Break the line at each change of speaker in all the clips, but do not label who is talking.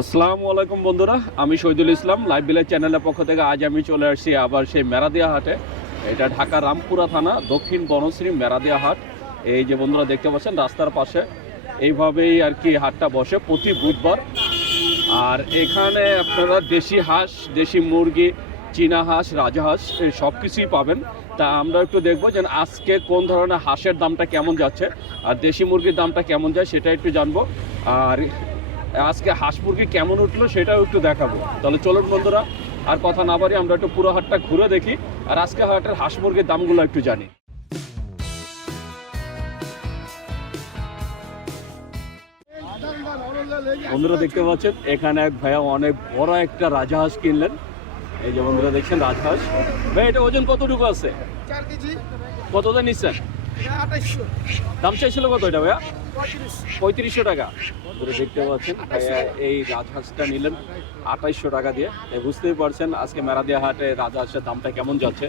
আসসালামু আলাইকুম বন্ধুরা, আমি শহীদুল ইসলাম, লাইভ বিলেজ চ্যানেলের পক্ষ থেকে আজ আমি চলে আসছি আবার সেই মেরাদিয়া হাটে। এটা ঢাকা রামপুরা থানা, দক্ষিণ বনশ্রী মেরাদিয়া হাট। এই যে বন্ধুরা দেখতে পাচ্ছেন, রাস্তার পাশে। এইভাবেই আর কি হাটটা বসে প্রতি বুধবার। আর এখানে আপনারা দেশি হাঁস, দেশি মুরগি, চীনা হাঁস রাজহাঁস এই সব কিছুই পাবেন। তা আমরা একটু দেখব যে আজকে কোন ধরনের হাঁসের দামটা কেমন যাচ্ছে, আর দেশি মুরগির দামটা কেমন যায় সেটা একটু জানব। আর আজকে হাঁস মুরগি কেমন উঠল সেটাও একটু দেখাবো। তাহলে চলুন বন্ধুরা আর কথা না বাড়ি আমরা একটু পুরো হাটটা ঘুরে দেখি আর আজকে হাটের হাঁস মুরগির দামগুলো একটু জানি। বন্ধুরা দেখতে পাচ্ছেন এখানে এক ভাইয়া অনেক বড় একটা রাজহাঁস কিনলেন। এই যে বন্ধুরা দেখছেন রাজহাঁস। ভাই এটা ওজন কতটুকু আছে? কতটা নিচ্ছেন? দাম চাইছিল কত এটা ভাইয়া? পঁয়ত্রিশশো টাকা। বন্ধুরা দেখতে পাচ্ছেন এই রাজহাঁসটা নিলেন আঠাইশশো টাকা দিয়ে। বুঝতেই পারছেন আজকে মেরাদিয়া হাটে রাজহাঁসের দামটা কেমন যাচ্ছে।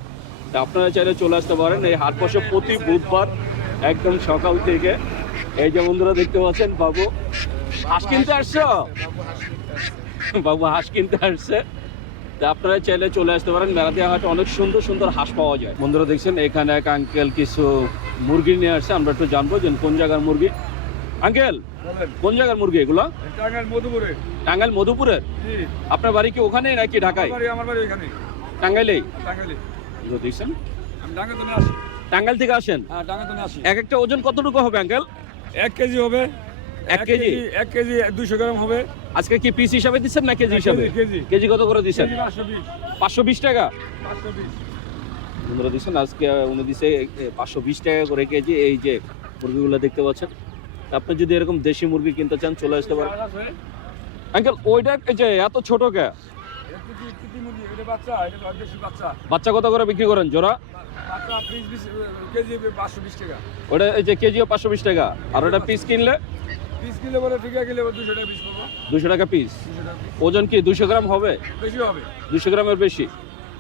তা আপনারা চাইলে চলে আসতে পারেন এই হাট বসে প্রতি বুধবার একদম সকাল থেকে। এই যে বন্ধুরা দেখতে পাচ্ছেন বাবু, হাঁস কিনতে আসছো? বাবু, হাঁস কিনতে আসছে। আপনারা চাইলে চলে আসতে পারেন। মেরাদিয়া হাটে অনেক সুন্দর সুন্দর হাঁস পাওয়া যায়। বন্ধুরা দেখছেন এখানে এক আঙ্কেল কিছু মুরগি নিয়ে আসছে। আমরা একটু জানব যে কোন জায়গার মুরগি। আঙ্কেল কোন জায়গার মুরগি এগুলো?
টাঙ্গাইল মধুপুরে।
টাঙ্গাইল মধুপুরের? আপনার বাড়ি কি ওখানে নাকি ঢাকায়?
আমার বাড়ি এখানে
টাঙ্গাইলেই?
টাঙ্গাইলে
দেখছেন?
টাঙ্গাইল
থেকে আসেন?
হ্যাঁ
এক একটা ওজন কতটুকু হবে আঙ্কেল
এক কেজি হবে।
এক কেজি?
এক কেজি দুইশো গ্রাম হবে।
আজকে কি পিস হিসাবে দিচ্ছেন না কেজি হিসাবে?
কেজি,
কত করে দিচ্ছেন?
পাঁচশো বিশ।
টাকা? বন্ধুরা দিচ্ছেন আজকে উনি দিচ্ছে পাঁচশো বিশ টাকা করে কেজি এই যে মুরগিগুলো দেখতে পাচ্ছেন। আপনি যদি এরকম দেশি মুরগি কিনতে চান চলে আসতে পারেন। আঙ্কেল ওইটা এই যে এত ছোট কে?
বাচ্চা দেশি
কত করে বিক্রি করেন জোড়া? ওটা এই যে কেজিও পাঁচশো বিশ টাকা। আর ওটা পিস কিনলে?
পিস কিলো বলে ঠিক কিলো টাকা পিস পাবো।
টাকা পিস। ওজন কি গ্রাম হবে?
বেশি হবে।
দুশো গ্রামের বেশি।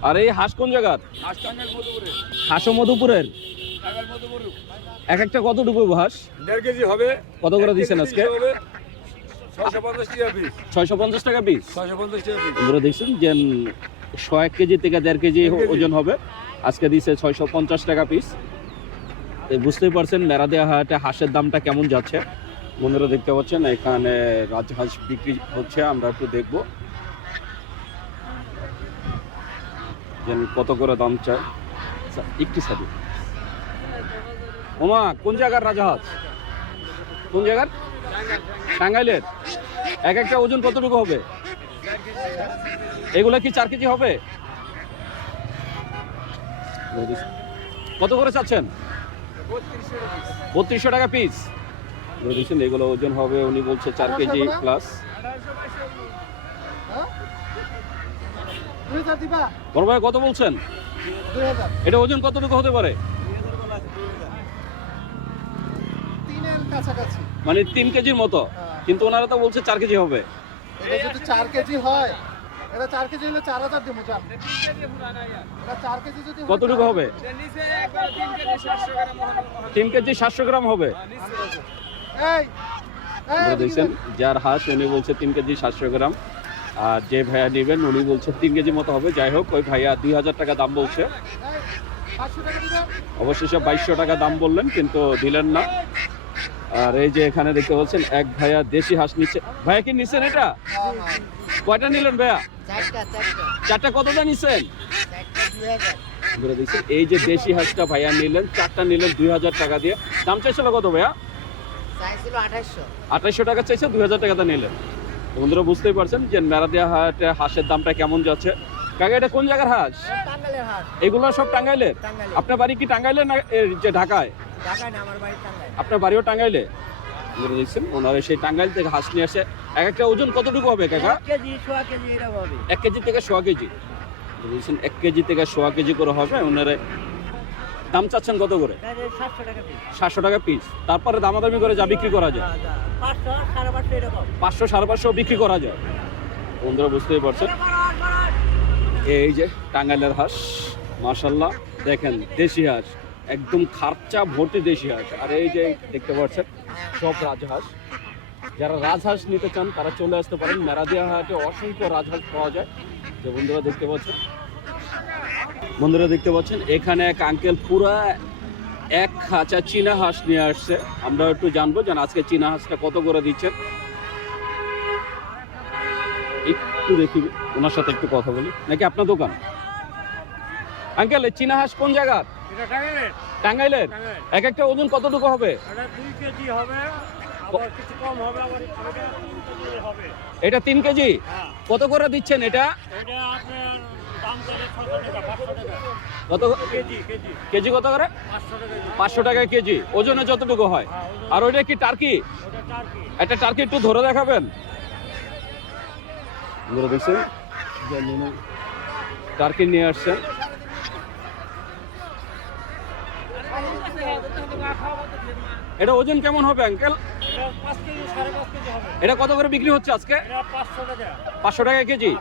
আর এই হাঁস কোন জায়গার?
টাঙ্গাইল
হাঁসও মধুপুরের?
টাঙ্গাইল মধুপুর
এক একটা হাঁস?
কেজি হবে।
কত করে আজকে?
হবে ছয়শো পঞ্চাশ টাকা পিস
ছয়শো পঞ্চাশ টাকা পিস দেখছেন যে এক কেজি থেকে দেড় কেজি ওজন হবে। আজকে ছয়শো পঞ্চাশ টাকা পিস বুঝতেই পারছেন মেরাদিয়া হাটে হাঁসের দামটা কেমন যাচ্ছে? বন্ধুরা দেখতে পাচ্ছেন, এখানে রাজহাঁস বিক্রি হচ্ছে, আমরা একটু দেখব। কত করে দাম চায়। একটি একটু সাথে ওমা, কোন জায়গার রাজহাঁস কোন জায়গার? টাঙ্গাইলের। এক একটা ওজন কতটুকু হবে? এগুলা কি চার কেজি হবে? কত করে চাচ্ছেন? বত্রিশশো টাকা পিস। দেখছেন এগুলো ওজন হবে উনি বলছে চার কেজি প্লাস
দিবা?
বড় ভাই কত বলছেন? এটা ওজন কতটুকু হতে পারে? মানে তিন কেজির মতো। কিন্তু ওনারা তো বলছে চার কেজি হবে।
এটা যদি চার কেজি হয় এটা চার কেজি হলে চার হাজার দেবো জান চার কেজি যদি
কতটুকু হবে? তিন কেজি সাতশো গ্রাম হবে। দেখছেন যার হাঁস উনি বলছে তিন কেজি সাতশো গ্রাম। আর যে ভাইয়া নেবেন উনি বলছে তিন কেজি মতো হবে। যাই হোক ওই ভাইয়া দুই হাজার টাকা দাম বলছে। অবশেষে বাইশশো টাকা দাম বললেন কিন্তু দিলেন না। আর এই যে এখানে দেখতে পাচ্ছেন এক ভাইয়া দেশি হাঁস নিচ্ছে। ভাইয়া কি নিচ্ছেন এটা? কয়টা নিলেন ভাইয়া?
চারটা
কতটা দেখছেন এই যে দেশি হাঁসটা ভাইয়া নিলেন চারটা নিলেন দুই হাজার টাকা দিয়ে। দাম চাইছিল কত ভাইয়া? আঠাইশশো। টাকা চাইছে দুই হাজার টাকাটা নিলেন বন্ধুরা বুঝতেই পারছেন যে মেরাদিয়া হাটে হাঁসের দামটা কেমন যাচ্ছে। কাকা এটা কোন জায়গার হাঁস? এগুলো সব টাঙ্গাইলে আপনার বাড়ি কি টাঙ্গাইলে না যে ঢাকায়? আপনার বাড়িও টাঙ্গাইলে? দেখছেন ওনারা সেই টাঙ্গাইল থেকে হাঁস নিয়ে আসে। এক একটা ওজন কতটুকু হবে কাকা?
এক কেজি
এক থেকে সোয়া কেজি। বলছেন এক কেজি থেকে সোয়া কেজি করে হবে। ওনারা দাম চাচ্ছেন কত করে?
সাতশো টাকা পিস
তারপরে দামাদামি করে যা বিক্রি করা যায়।
পাঁচশো সাড়ে পাঁচশো
বিক্রি করা যায়। বন্ধুরা বুঝতেই পারছেন? এই যে টাঙ্গাইলের হাঁস মাশাল্লাহ দেখেন দেশি হাঁস। একদম খারচা ভর্তি দেশি হাঁস। আর এই যে দেখতে পাচ্ছেন সব রাজহাঁস। যারা রাজহাঁস নিতে চান তারা চলে আসতে পারেন। মেরাদিয়া হাটে অসংখ্য রাজহাঁস পাওয়া যায়। যে বন্ধুরা দেখতে পাচ্ছেন বন্ধুরা দেখতে পাচ্ছেন এখানে এক আঙ্কেল পুরা এক খাঁচা চীনা হাঁস নিয়ে আসছে। আমরা একটু জানব যেন আজকে চীনা হাঁসটা কত করে দিচ্ছেন একটু দেখি ওনার সাথে একটু কথা বলি। নাকি আপনার দোকান? আঙ্কেল চীনা হাঁস কোন জায়গার
টাঙ্গাইলের।
এক একটা ওজন কতটুকু
এটা তিন কেজি হবে।
এটা তিন কেজি?
হ্যাঁ।
কত করে দিচ্ছেন এটা? কত
কেজি
কত করে?
পাঁচশো টাকা কেজি।
ওজনে যতটুকু হয়। আর ওইটা কি টার্কি? একটা টার্কি একটু ধরে দেখাবেন। টার্কি নিয়ে আসছেন এটা ওজন কেমন হবে আঙ্কেল?
এটা
কত করে বিক্রি হচ্ছে আজকে?
পাঁচশো টাকা।
কেজি।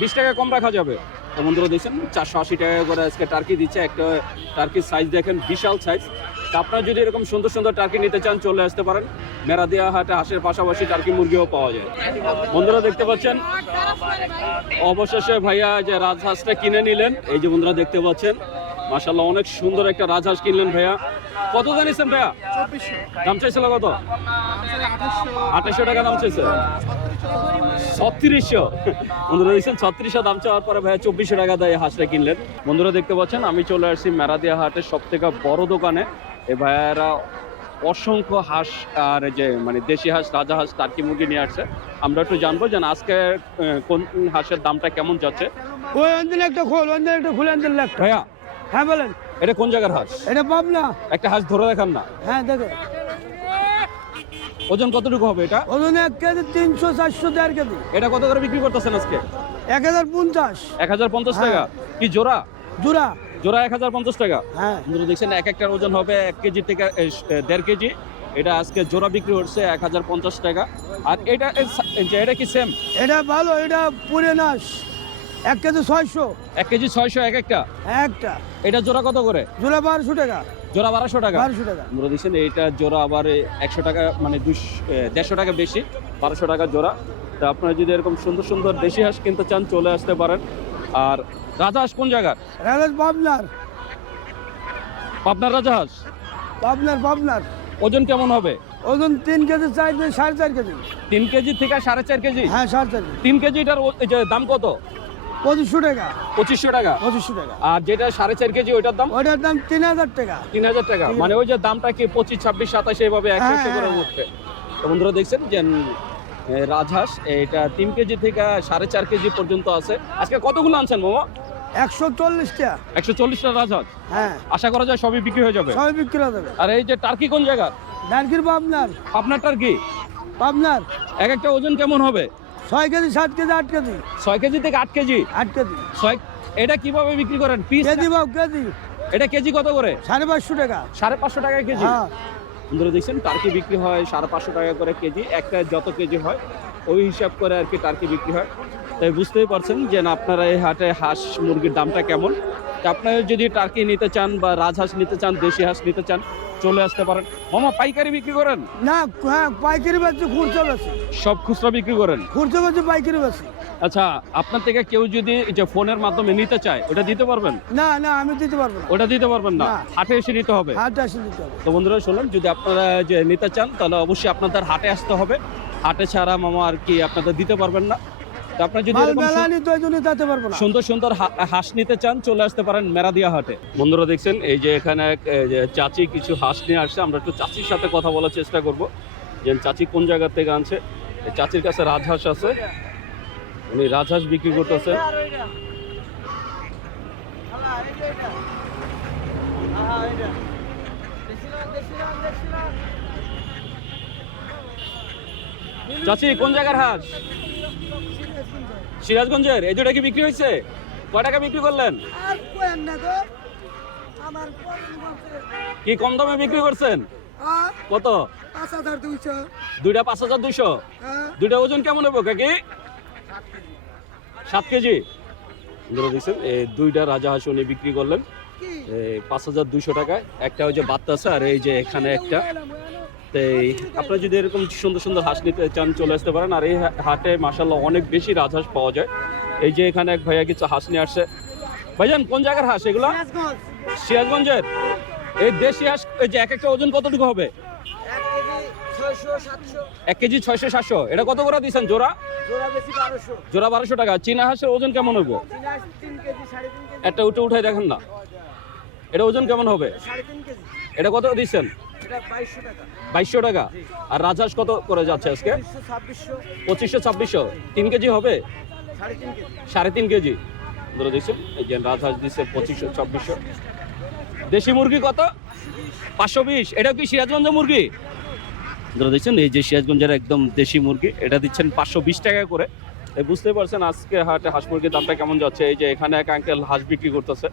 বিশ টাকা কম রাখা যাবে।
বন্ধুরা দেখছেন চারশো আশি টাকা করে আজকে টার্কি দিচ্ছে। একটা টার্কির সাইজ দেখেন বিশাল সাইজ আপনারা যদি এরকম সুন্দর সুন্দর টার্কি নিতে চান চলে আসতে পারেন। মেরাদিয়া হাটে হাঁসের পাশাপাশি টার্কি মুরগিও পাওয়া যায়। বন্ধুরা দেখতে পাচ্ছেন অবশেষে ভাইয়া যে রাজহাঁসটা কিনে নিলেন এই যে বন্ধুরা দেখতে পাচ্ছেন মাসাল্লাহ অনেক সুন্দর একটা রাজহাঁস কিনলেন ভাইয়া। কত জানিয়েছেন ভাইয়া? দাম চাইছিল কত?
আঠাশশো
টাকা দাম চাইছে। ছত্রিশশো। বন্ধুরা দেখছেন ছত্রিশশো দাম চাওয়ার পরে ভাইয়া চব্বিশশো টাকা দিয়ে হাঁসটা কিনলেন। বন্ধুরা দেখতে পাচ্ছেন আমি চলে আসছি মেরাদিয়া হাটের সব থেকে বড় দোকানে। এই ভাইয়ারা অসংখ্য হাঁস আর এই যে মানে দেশি হাঁস রাজা হাঁস টার্কি মুরগি নিয়ে আসছে। আমরা একটু জানব যে আজকে কোন হাঁসের দামটা কেমন যাচ্ছে?
ওই অঞ্চলে একটা খোল অঞ্চলে একটা খুলে একটা
ভাইয়া
হ্যাঁ বলেন।
এটা কোন জায়গার হাঁস?
এটা পাবনা।
একটা হাঁস ধরে দেখান না।
হ্যাঁ দেখো।
ওজন কতটুকু হবে এটা?
ওজন এক কেজি তিনশো চারশো দেড় কেজি।
এটা কত করে বিক্রি করতেছেন আজকে?
এক হাজার পঞ্চাশ।
এক হাজার পঞ্চাশ
হ্যাঁ।
টাকা। কি জোড়া?
জোড়া।
জোড়া এক হাজার পঞ্চাশ টাকা।
হ্যাঁ।
দেখছেন এক একটার ওজন হবে এক কেজি থেকে দেড় কেজি। এটা আজকে জোড়া বিক্রি হচ্ছে এক হাজার পঞ্চাশ টাকা। আর এটা এটা কি সেম
এটা ভালো এটা পুরে নাস এক কেজি ছয়শো।
এক কেজি ছয়শো এক একটা?
একটা।
এটা জোড়া কত করে?
জোড়া বারোশো টাকা।
জোড়া বারোশো টাকা।
বারোশো টাকা।
বন্ধুরা দেখছেন এইটা জোড়া আবার একশো টাকা মানে দুশ দেড়শো টাকা বেশি বারোশো টাকা জোড়া। তা আপনারা যদি এরকম সুন্দর সুন্দর দেশি হাঁস কিনতে চান চলে আসতে পারেন। আর রাজা হাঁস কোন জায়গার?
রাজেশ পাবনার।
পাবনার রাজা হাঁস?
পাবনার পাবনার।
ওজন কেমন হবে?
ওজন তিন কেজি চার সাড়ে চার কেজি।
তিন কেজি থেকে সাড়ে চার কেজি?
হ্যাঁ সাড়ে চার কেজি।
তিন এই যে দাম কত?
পঁচিশশো টাকা।
পঁচিশশো টাকা?
পঁচিশশো টাকা।
আর যেটা সাড়ে চার কেজি ওইটার দাম?
ওটার দাম তিন হাজার টাকা।
তিন হাজার টাকা। মানে ওই যে দামটা কি পঁচিশ ছাব্বিশ সাতাশ এইভাবে একশো করে
হ্যাঁ।
উঠবে। তো বন্ধুরা দেখছেন যে রাজহাঁস এটা তিন কেজি থেকে সাড়ে চার কেজি পর্যন্ত আছে। আজকে কতগুলো আনছেন মামা?
একশো চল্লিশটা।
একশো চল্লিশটা রাজহাঁস?
হ্যাঁ।
আশা করা যায় সবই বিক্রি হয়ে যাবে?
সবাই বিক্রি হয়ে যাবে।
আর এই যে টার্কি কোন জায়গার?
ডানকির পাবনার।
আপনার টার্কি?
পাবনার।
এক একটা ওজন কেমন হবে?
ছয় কেজি সাত কেজি আট কেজি।
ছয় কেজি থেকে আট কেজি?
আট কেজি।
ছয় এটা কীভাবে বিক্রি করেন? পিস
কেজি বাবু কেজি।
এটা কেজি কত করে?
সাড়ে পাঁচশো টাকা।
সাড়ে পাঁচশো টাকা কেজি?
ধরে
বন্ধুরা দেখছেন টার্কি বিক্রি হয় সাড়ে পাঁচশো টাকা করে কেজি। একটা যত কেজি হয় ওই হিসাব করে আর কি টার্কি বিক্রি হয়। তাই বুঝতেই পারছেন যে না আপনারা এই হাটে হাঁস মুরগির দামটা কেমন? আপনারা যদি টার্কি নিতে চান বা রাজহাঁস নিতে চান দেশি হাঁস নিতে চান চলে আসতে পারেন। মামা পাইকারি বিক্রি করেন?
না হ্যাঁ পাইকারি বেচছি খুচরো বেশি
সব খুচরা বিক্রি করেন?
খুচরো বেচি পাইকারি বেশি
আচ্ছা আপনার থেকে কেউ যদি এই যে ফোনের মাধ্যমে নিতে চায় ওটা দিতে পারবেন?
না না আমি দিতে পারব না।
ওটা দিতে পারবেন না। হাটে এসে নিতে হবে?
হাটে আসে দিতে হবে।
তো বন্ধুরা শুনলেন যদি আপনারা যে নিতে চান তাহলে অবশ্যই আপনাদের হাটে আসতে হবে। হাটে ছাড়া মামা আর কি আপনাদের দিতে পারবেন না। তো আপনার যদি সুন্দর সুন্দর হাঁস নিতে চান চলে আসতে পারেন মেরাদিয়া হাটে। বন্ধুরা দেখছেন এই যে এখানে এক, চাচি কিছু হাঁস নিয়ে আসছে আমরা একটু চাচির সাথে কথা বলার চেষ্টা করব। যে চাচি কোন জায়গা থেকে আনছে? চাচির কাছে রাজহাঁস আছে। উনি রাজহাঁস বিক্রি করতেছে। চাচি কোন জায়গার হাঁস? সিরাজগঞ্জের এই দুটা কি বিক্রি হয়েছে? কয় টাকা বিক্রি করলেন? কি কম দামে বিক্রি করছেন? কত?
হাজার
দুইটা পাঁচ হাজার দুইশো? দুইটা ওজন কেমন হবে কাকি সাত কেজি। ধরে দিচ্ছেন এই দুইটা রাজা হাঁস উনি বিক্রি করলেন। এই পাঁচ হাজার দুইশো টাকায়। একটা ওই যে বাত্তা আছে আর এই যে এখানে একটা। তো আপনারা যদি এরকম সুন্দর সুন্দর হাঁস নিতে চান চলে আসতে পারেন। আর এই হাটে মাসাল্লাহ অনেক বেশি রাজহাঁস পাওয়া যায়। এই যে এখানে এক ভাইয়া কিছু হাঁস নিয়ে আসছে। ভাইজান কোন জায়গার হাঁস এগুলো? সিরাজগঞ্জের? এই দেশি হাঁস এই যে এক একটা ওজন কতটুকু হবে?
এক কেজি ছয়শো সাতশো।
এটা কত করে দিচ্ছেন জোড়া?
জোড়া বারোশো।
টাকা। চীনা হাঁসের ওজন কেমন হবে একটা উঠে উঠে দেখেন না। এটা ওজন কেমন হবে? এটা কত দিচ্ছেন
বাইশশো টাকা।
বাইশশো টাকা। আর রাজহাঁস কত করে যাচ্ছে আজকে? পঁচিশশো ছাব্বিশশো। তিন কেজি হবে?
সাড়ে তিন কেজি।
ধরে দিচ্ছেন এই যে রাজহাঁস দিচ্ছে পঁচিশশো ছাব্বিশশো। দেশি মুরগি কত? পাঁচশো বিশ। এটা কি সিরাজগঞ্জ মুরগি? ধরে দিচ্ছেন এই যে সিরাজগঞ্জের একদম দেশি মুরগি, এটা দিচ্ছেন পাঁচশো বিশ টাকা করে। বুঝতে পারছেন আজকে হাটে হাঁস মুরগির দামটা কেমন যাচ্ছে? এই যে এখানে এক আঙ্কেল হাঁস বিক্রি করতেছে।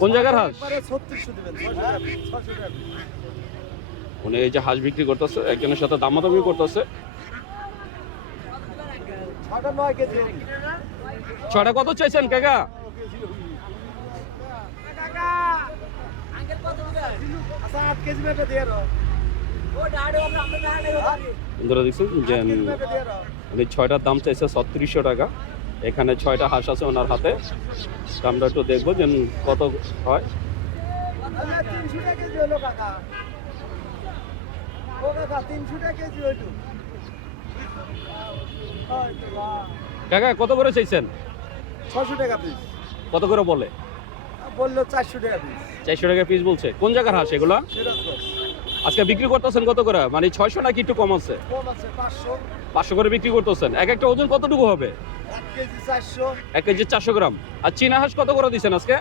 কোন জায়গার হাঁস? উনি এই যে হাঁস বিক্রি করতেছে একজনের সাথে দামাদামি করতেছে।
ছটা
ছটা কত চাইছেন কাকা?
আচ্ছা আট কেজি মেপে দিয়ে রো
ধরে দিচ্ছেন যে
মেপে দিয়ে রো
উনি ছয়টার দাম চাইছে ছত্রিশশো টাকা। এখানে ছয়টা হাঁস আছে ওনার হাতে। আমরা একটু দেখব যে কত হয়।
কাকা
কত করে চাইছেন?
ছশো টাকা পিস
কত করে বলে?
বলল চারশো টাকা পিস
চারশো টাকা পিস বলছে। কোন জায়গার হাঁস এগুলো? আজকে বিক্রি করতেছেন কত করে? মানে ছয়শো নাকি একটু কম আছে?
কম আছে পাঁচশো।
পাঁচশো করে বিক্রি করতেছেন। এক একটা ওজন কতটুকু হবে?
এক কেজি চারশো।
গ্রাম। আর চীনা হাঁস কত করে দিচ্ছেন আজকে?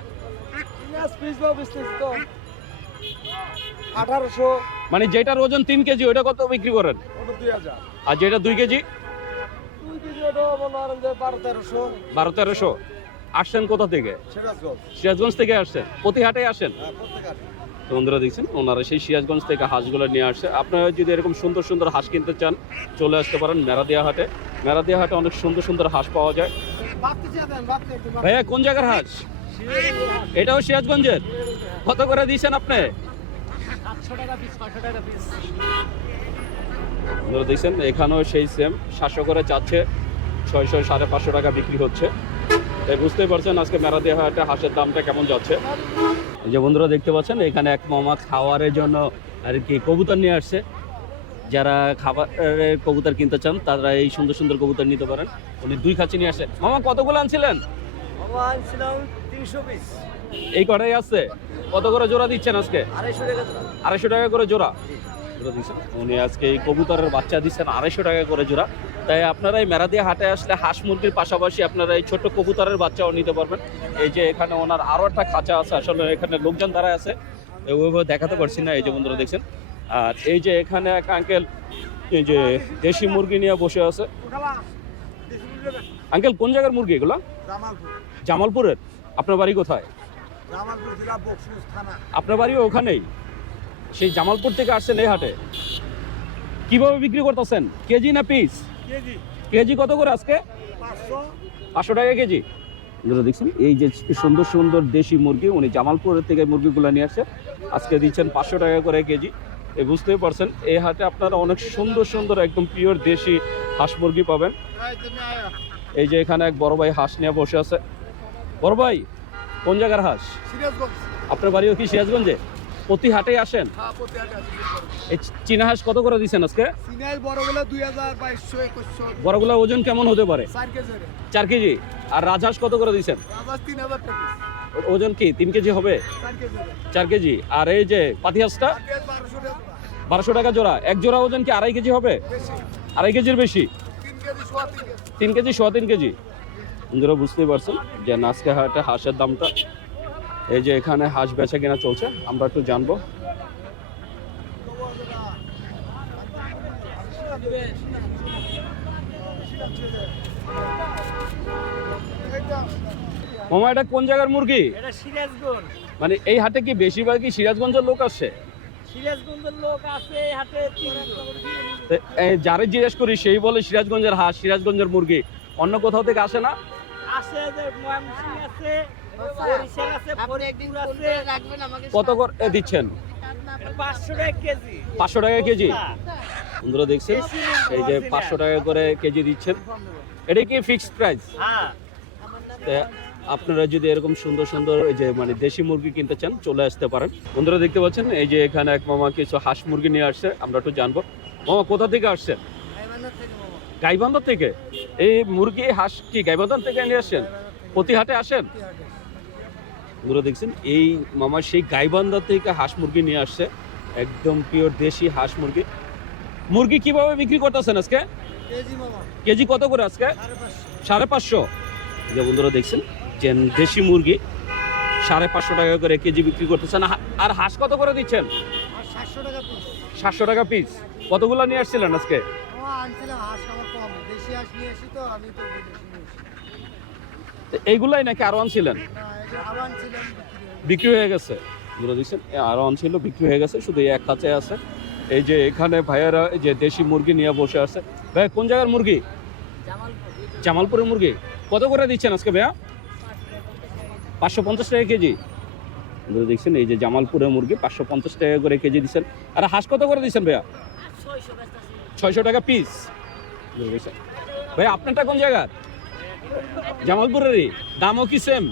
আঠারোশো।
মানে যেটার ওজন তিন কেজি ওইটা কত বিক্রি করেন?
ওটা
আর যেটা দুই কেজি?
ওটা বারো তেরোশো।
আসছেন কোথা থেকে?
সিরাজগঞ্জ।
থেকে আসছেন। প্রতি হাটে আসেন?
হ্যাঁ
বন্ধুরা দেখছেন, ওনারা সেই সিরাজগঞ্জ থেকে হাঁসগুলো নিয়ে আসছে। আপনারা যদি এরকম সুন্দর সুন্দর হাঁস কিনতে চান, চলে আসতে পারেন মেরাদিয়া হাটে। মেরাদিয়া হাটে অনেক সুন্দর সুন্দর হাঁস পাওয়া যায়। ভাইয়া, কোন জায়গার হাঁস? এটাও সিরাজগঞ্জের? কত করে দিয়েছেন আপনি? দেখছেন, এখানেও সেই সেম সাতশো করে যাচ্ছে। ছয়শো, সাড়ে পাঁচশো টাকা বিক্রি হচ্ছে। তাই বুঝতেই পারছেন আজকে মেরাদিয়া হাটে হাঁসের দামটা কেমন যাচ্ছে। এই যে বন্ধুরা দেখতে পাচ্ছেন এখানে এক মামা খাওয়ারের জন্য আর কি কবুতর নিয়ে আসছে। যারা খাবারের কবুতর কিনতে চান তারা এই সুন্দর সুন্দর কবুতর নিতে পারেন। উনি দুই খাঁচি নিয়ে আসেন মামা কতগুলো আনছিলেন?
আনছিলাম তিনশো পিস।
এই কটাই আছে? কত করে জোড়া দিচ্ছেন আজকে?
আড়াইশো টাকা
আড়াইশো টাকা করে জোড়া। উনি আজকে এই কবুতরের বাচ্চা দিচ্ছেন আড়াইশো টাকা করে জোড়া। তাই আপনারা এই মেরাদিয়া হাটে আসলে হাঁস মুরগির পাশাপাশি আপনারা এই ছোট্ট কবুতরের বাচ্চাও নিতে পারবেন। এই যে এখানে ওনার আরও একটা খাঁচা আছে আসলে এখানে লোকজন দাঁড়ায় আছে। ওইভাবে দেখাতে পারছি না এই যে বন্ধুরা দেখছেন। আর এই যে এখানে এক আঙ্কেল এই যে দেশি মুরগি নিয়ে বসে আছে। আঙ্কেল কোন জায়গার মুরগি এগুলো? জামালপুরের? আপনার বাড়ি কোথায়? আপনার বাড়িও ওখানেই? সেই জামালপুর থেকে আসছেন এই হাটে? কীভাবে বিক্রি করতেছেন? কেজি না পিস
কেজি।
কেজি কত করে আজকে?
পাঁচশো।
টাকা কেজি। দেখছেন এই যে সুন্দর সুন্দর দেশি মুরগি উনি জামালপুরের থেকে মুরগিগুলো নিয়ে আসছে। আজকে দিচ্ছেন পাঁচশো টাকা করে কেজি। এই বুঝতেই পারছেন এই হাটে আপনারা অনেক সুন্দর সুন্দর একদম পিওর দেশি হাঁস মুরগি পাবেন। এই যে এখানে এক বড় ভাই হাঁস নিয়ে বসে আছে। বড় ভাই কোন জায়গার হাঁস? আপনার বাড়িও কি সিরাজগঞ্জে? প্রতি হাটে আসেন?
হ্যাঁ প্রতি হাটে আছে
এই চীনা হাঁস কত করে দিচ্ছেন আজকে?
বড়গুলো
ওজন কেমন হতে পারে?
চার কেজি
আর রাজহাঁস কত করে দিচ্ছেন ওজন কি? তিন কেজি হবে?
চার কেজি
আর এই যে পাতি হাঁসটা?
বারোশো টাকা।
জোড়া। এক জোড়া ওজন কি আড়াই কেজি হবে? আড়াই কেজির বেশি?
তিন কেজি সোয়া তিন কেজি।
বন্ধুরা বুঝতেই পারছেন যে আজকে হাটে হাঁসের দামটা এই যে এখানে হাঁস বেচা কিনা চলছে আমরা একটু জানব। মামা এটা কোন জায়গার মুরগি? মানে এই হাটে কি বেশিরভাগই সিরাজগঞ্জের লোক আসছে?
সিরাজগঞ্জের লোক এই
যারে জিজ্ঞেস করি সেই বলে সিরাজগঞ্জের হাঁস সিরাজগঞ্জের মুরগি। অন্য কোথাও থেকে আসে না?
আছে আছে
কত করে দিচ্ছেন?
পাঁচশো টাকা কেজি।
পাঁচশো টাকা কেজি। বন্ধুরা দেখছেন এই যে পাঁচশো টাকা করে কেজি দিচ্ছেন। এটা কি ফিক্সড প্রাইস
হ্যাঁ।
আপনারা যদি এরকম সুন্দর সুন্দর এই যে মানে দেশি মুরগি কিনতে চান চলে আসতে পারেন। বন্ধুরা দেখতে পাচ্ছেন এই যে এখানে এক মামা কিছু হাঁস মুরগি নিয়ে আসছে আমরা একটু জানব। মামা কোথা থেকে আসছে গাইবান্ধা থেকে এই মুরগি হাঁস কি গাইবান্ধা থেকে নিয়ে আসছেন? প্রতি হাটে আসেন বন্ধুরা দেখছেন এই মামা সেই গাইবান্ধা থেকে হাঁস মুরগি নিয়ে আসছে একদম পিওর দেশি হাঁস মুরগি। মুরগি কীভাবে বিক্রি করতেছেন আজকে?
কেজি
কত করে আজকে?
সাড়ে পাঁচশো।
যে বন্ধুরা দেখছেন যে দেশি মুরগি সাড়ে পাঁচশো টাকা করে কেজি বিক্রি করতেছেন। আর হাঁস কত করে দিচ্ছেন?
সাতশো টাকা পিস
কতগুলো নিয়ে আসছিলেন আজকে? এইগুলাই নাকি আরও আনছিলেন?
বিক্রি হয়ে
গেছে। বন্ধুরা দেখছেন এ আরও আনছিল বিক্রি হয়ে গেছে, শুধু এক কাছে আছে। এই যে এখানে ভাইয়ারা, এই যে দেশি মুরগি নিয়ে বসে আছে। ভাই, কোন জায়গার মুরগি? জামালপুরের মুরগি। কত করে দিচ্ছেন আজকে ভাইয়া? পাঁচশো পঞ্চাশ টাকা কেজি। বন্ধুরা দেখছেন, এই যে জামালপুরের মুরগি, পাঁচশো পঞ্চাশ টাকা করে কেজি দিচ্ছেন। আর হাঁস কত করে দিচ্ছেন ভাইয়া? ছয়শো টাকা পিস ভাই আপনারটা কোন জায়গার? জামালপুরেরই। দামও কি সেম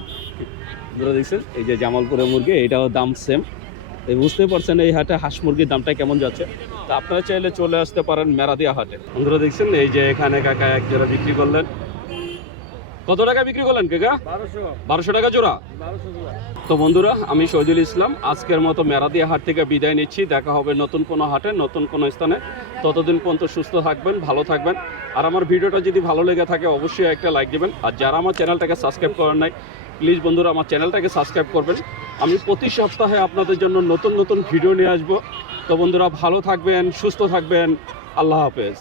বন্ধুরা দেখছেন? এই যে জামালপুরের মুরগি এটাও দাম সেম এই বুঝতে পারছেন এই হাটে হাঁস মুরগির দামটা কেমন যাচ্ছে? তা আপনারা চাইলে চলে আসতে পারেন মেরাদিয়া হাটে। বন্ধুরা দেখছেন? এই যে এখানে কাকা এক জোড়া বিক্রি করলেন। কত টাকা বিক্রি করলেন কাকা?
বারোশো।
বারোশো টাকা
জোড়া?
তো বন্ধুরা আমি শহীদুল ইসলাম আজকের মতো মেরাদিয়া হাট থেকে বিদায় নিচ্ছি। দেখা হবে নতুন কোনো হাটে নতুন কোনো স্থানে। ততদিন পর্যন্ত সুস্থ থাকবেন ভালো থাকবেন। আর আমার ভিডিওটা যদি ভালো লেগে থাকে অবশ্যই একটা লাইক দিবেন। আর যারা আমার চ্যানেলটাকে সাবস্ক্রাইব করেন নাই প্লিজ বন্ধুরা আমার চ্যানেলটাকে সাবস্ক্রাইব করবেন। আমি প্রতি সপ্তাহে আপনাদের জন্য নতুন নতুন ভিডিও নিয়ে আসব। তো বন্ধুরা ভালো থাকবেন, সুস্থ থাকবেন। আল্লাহ হাফেজ।